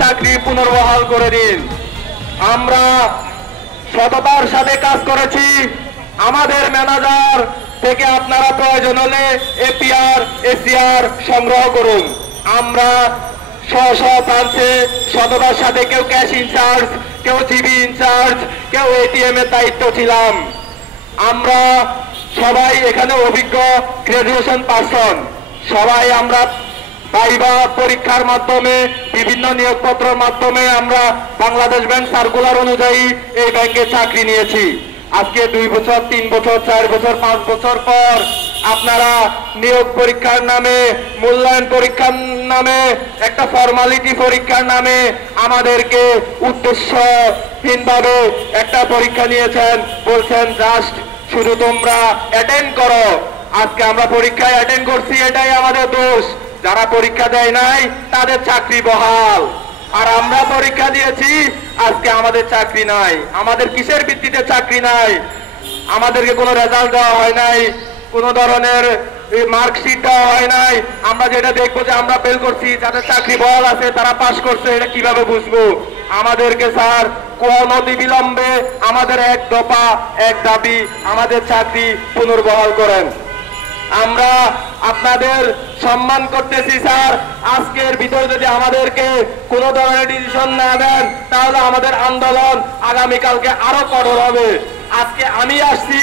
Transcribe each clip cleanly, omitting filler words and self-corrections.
চাকরি পুনর্বহাল করে দিন। আমরা সততার সাথে কাজ করেছি। আমাদের ম্যানেজার থেকে আপনারা প্রয়োজন হলে এপিআর এসিআর সংগ্রহ করুন। আমরা স্ব প্রান্তে সততার সাথে কেউ ক্যাশ ইনচার্জ, কেউ জিবি ইনচার্জ, কেউ এটিএম এর দায়িত্ব ছিলাম। আমরা সবাই এখানে অভিজ্ঞ গ্রাজুয়েশন পার্সন। সবাই আমরা ভাইবা পরীক্ষার মাধ্যমে বিভিন্ন নিয়োগপত্রের মাধ্যমে আমরা বাংলাদেশ ব্যাংক সার্কুলার অনুযায়ী এই ব্যাংকে চাকরি নিয়েছি। আজকে 2 বছর 3 বছর 4 বছর 5 বছর পর আপনারা নিয়োগ পরীক্ষার নামে, মূল্যায়ন পরীক্ষার নামে, একটা ফর্মালিটি পরীক্ষার নামে আমাদেরকে উদ্দেশ্যহীনভাবে একটা পরীক্ষা নিয়েছেন। বলছেন জাস্ট শুধু তোমরা অ্যাটেন্ড করো। আজকে আমরা পরীক্ষায় অ্যাটেন্ড করছি, এটাই আমাদের দোষ। যারা পরীক্ষা দেয় নাই তাদের চাকরি বহাল, আর আমরা পরীক্ষা দিয়েছি, আজকে আমাদের চাকরি নাই। আমাদের কিসের ভিত্তিতে চাকরি নাই? আমাদেরকে কোনো রেজাল্ট দেওয়া হয় নাই, কোনো ধরনের মার্কশিট দেওয়া হয় নাই। আমরা যেটা দেখবো যে আমরা ফেল করছি, যাদের চাকরি বহাল আছে তারা পাশ করছে, এটা কিভাবে বুঝবো? আমাদেরকে স্যার অনতিবিলম্বে আমাদের এক দফা এক দাবি, আমাদের চাকরি পুনর্বহাল করেন। আমরা আপনাদের সম্মান করতেছি স্যার। আজকের ভিতরে যদি আমাদেরকে কোনো ধরনের ডিসিশন না দেন তাহলে আমাদের আন্দোলন আগামীকালকে আরো কঠোর হবে। আজকে আমি আসছি,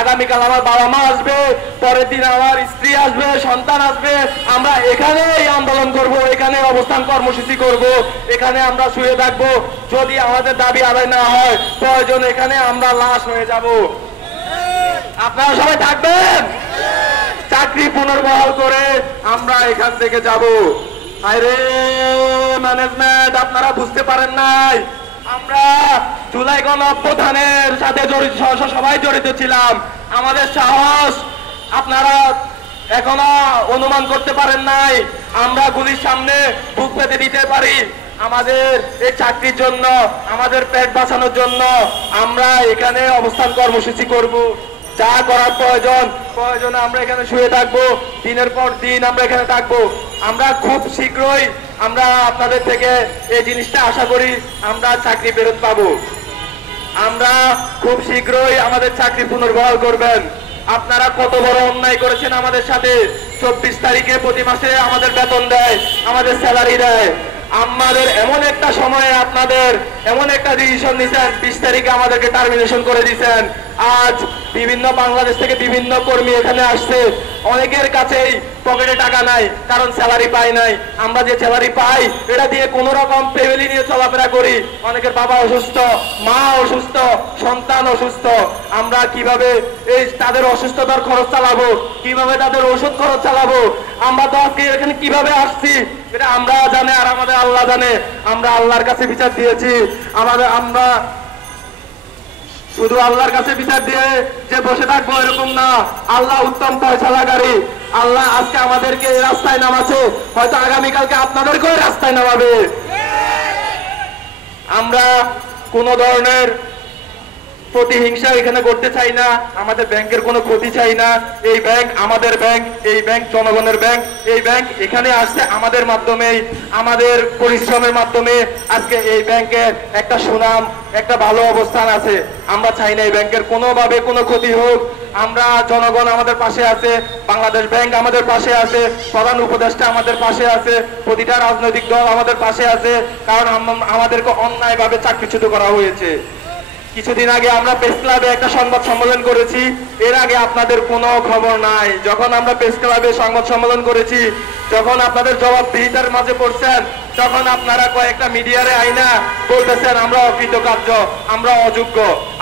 আগামীকাল আমার বাবা মা আসবে, পরের দিন আমার স্ত্রী আসবে, সন্তান আসবে। আমরা এখানে এই আন্দোলন করব, এখানে অবস্থান কর্মসূচি করব, এখানে আমরা শুয়ে থাকবো। যদি আমাদের দাবি আদায় না হয়, প্রয়োজন এখানে আমরা লাশ হয়ে যাব। আপনারা সবাই থাকবেন। চাকরি পুনর্বহাল করে আমরা এখান থেকে যাব। আরে ম্যানেজমেন্ট, আপনারা বুঝতে পারেন নাই, আমরা জুলাই গণঅভ্যুত্থানের সাথে জড়িত, সবাই জড়িত ছিলাম। আমাদের সাহস আপনারা এখনো অনুমান করতে পারেন নাই। আমরা গুলির সামনে বুক পেতে দিতে পারি। আমাদের এই চাকরির জন্য, আমাদের পেট বাঁচানোর জন্য আমরা এখানে অবস্থান কর্মসূচি করব। যা করার প্রয়োজনে আমরা এখানে শুয়ে থাকবো, দিনের পর দিন আমরা এখানে থাকবো। আমরা খুব শীঘ্রই আমরা আপনাদের থেকে এই জিনিসটা আশা করি আমরা চাকরি ফেরত পাবো। আমরা খুব শীঘ্রই আমাদের চাকরি পুনর্বহাল করবেন। আপনারা কত বড় অন্যায় করেছেন আমাদের সাথে। 24 তারিখে প্রতি মাসে আমাদের বেতন দেয়, আমাদের স্যালারি দেয়। আমাদের এমন একটা সময়ে আপনাদের এমন একটা ডিসিশন নিছেন, 20 তারিখে আমাদেরকে টার্মিনেশন করে দিয়েছেন। আজ বিভিন্ন বাংলাদেশ থেকে বিভিন্ন কর্মী এখানে আসছে, অনেকের কাছেই পকেটে টাকা নাই, কারণ স্যালারি পাই নাই। আমরা যে স্যালারি পাই এটা দিয়ে কোন রকম ফ্যামিলি নিয়ে চলাফেরা করি। অনেকের বাবা অসুস্থ, মা অসুস্থ, সন্তান অসুস্থ। আমরা কিভাবে এই তাদের অসুস্থতার খরচ চালাবো, কিভাবে তাদের ওষুধ খরচ চালাবো? আমরা তো আজকে এখানে কিভাবে আসছি এটা আমরা জানে, আর আমাদের আল্লাহ জানে। আমরা আল্লাহর কাছে বিচার দিয়েছি। আমরা শুধু আল্লাহর কাছে বিচার দিয়ে যে বসে থাকবো এরকম না। আল্লাহ উত্তম ফয়সালাকারী। আল্লাহ আজকে আমাদেরকে রাস্তায় নামাচ্ছে, হয়তো আগামীকালকে আপনাদেরকেও রাস্তায় নামাবে। আমরা কোন ধরনের প্রতিহিংসা এখানে করতে চাই না, আমাদের ব্যাংকের কোনো ক্ষতি চাই না। এই ব্যাংক আমাদের ব্যাংক, এই ব্যাংক জনগণের ব্যাংক। এই ব্যাংক এখানে আসছে আমাদের মাধ্যমেই, আমাদের পরিশ্রমের মাধ্যমে। আজকে এই ব্যাংকের একটা সুনাম, একটা ভালো অবস্থান আছে। আমরা চাই না এই ব্যাংকের কোনোভাবে কোনো ক্ষতি হোক। আমরা জনগণ আমাদের পাশে আছে, বাংলাদেশ ব্যাংক আমাদের পাশে আছে, প্রধান উপদেষ্টা আমাদের পাশে আছে, প্রতিটা রাজনৈতিক দল আমাদের পাশে আছে। কারণ আমাদেরকে অন্যায়ভাবে চাকরিচ্যুত করা হয়েছে। কিছুদিন আগে আমরা প্রেস ক্লাবে একটা সংবাদ সম্মেলন করেছি, এর আগে আপনাদের কোনো খবর নাই। যখন আমরা প্রেস ক্লাবে সংবাদ সম্মেলন করেছি, যখন আপনাদের জবাবদিহিতার মাঝে পড়ছেন, তখন আপনারা কয়েকটা মিডিয়ারে আইনা বলতেছেন আমরা অকৃতকার্য, আমরা অযোগ্য।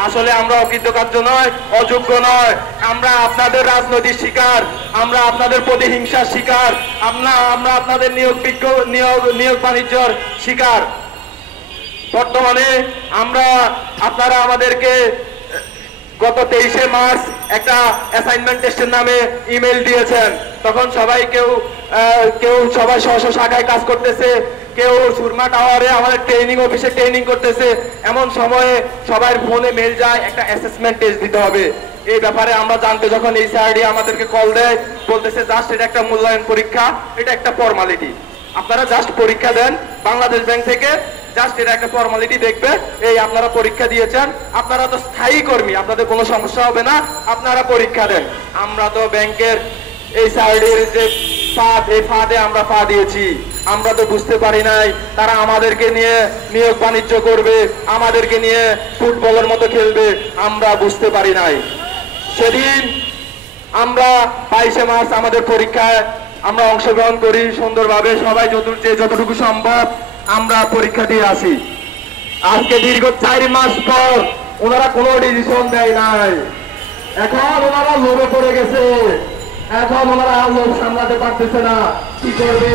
আসলে আমরা অকৃতকার্য নয়, অযোগ্য নয়। আমরা আপনাদের রাজনৈতিক শিকার, আমরা আপনাদের প্রতিহিংসার শিকার, আমরা আপনাদের নিয়োগ বাণিজ্যর শিকার। বর্তমানে আপনারা আমাদেরকে গত 23শে মার্চ একটা অ্যাসাইনমেন্ট টেস্টের নামে ইমেল দিয়েছেন। তখন কেউ সবাই স্ব শাখায় কাজ করতেছে, কেউ সুরমা টাওয়ারে আমাদের ট্রেনিং অফিসে ট্রেনিং করতেছে। এমন সময়ে সবার ফোনে মেল যায় একটা অ্যাসেসমেন্ট টেস্ট দিতে হবে। এই ব্যাপারে আমরা জানতে যখন এই স্যারডি আমাদেরকে কল দেয়, বলতেছে জাস্ট এটা একটা মূল্যায়ন পরীক্ষা, এটা একটা ফর্মালিটি। আপনারা জাস্ট পরীক্ষা দেন, বাংলাদেশ ব্যাংক থেকে জাস্ট এটা একটা ফর্মালিটি দেখবে, এই আপনারা পরীক্ষা দিয়েছেন, আপনারা তো স্থায়ী কর্মী, আপনাদের কোনো সমস্যা হবে না, আপনারা পরীক্ষা দেন। আমরা তো ব্যাংকের এই সাইডের যে ফাঁদ, এই ফাঁদে আমরা পা দিয়েছি, আমরা তো বুঝতে পারি নাই তারা আমাদেরকে নিয়ে নিয়োগ বাণিজ্য করবে, আমাদেরকে নিয়ে ফুটবলের মতো খেলবে, আমরা বুঝতে পারি নাই। সেদিন আমরা 22 মার্চ আমাদের পরীক্ষায় আমরা অংশগ্রহণ করি সুন্দরভাবে, সবাই যতটুকু সম্ভব আমরা পরীক্ষা দিয়ে আসি। আজকে দীর্ঘ 4 মাস পর ওনারা কোনো ডিসিশন দেয় নাই, এখন ওনারা লোভে পড়ে গেছে, এখন ওনারা আর লোভ সামলাতে পারতেছে না, কি করবে।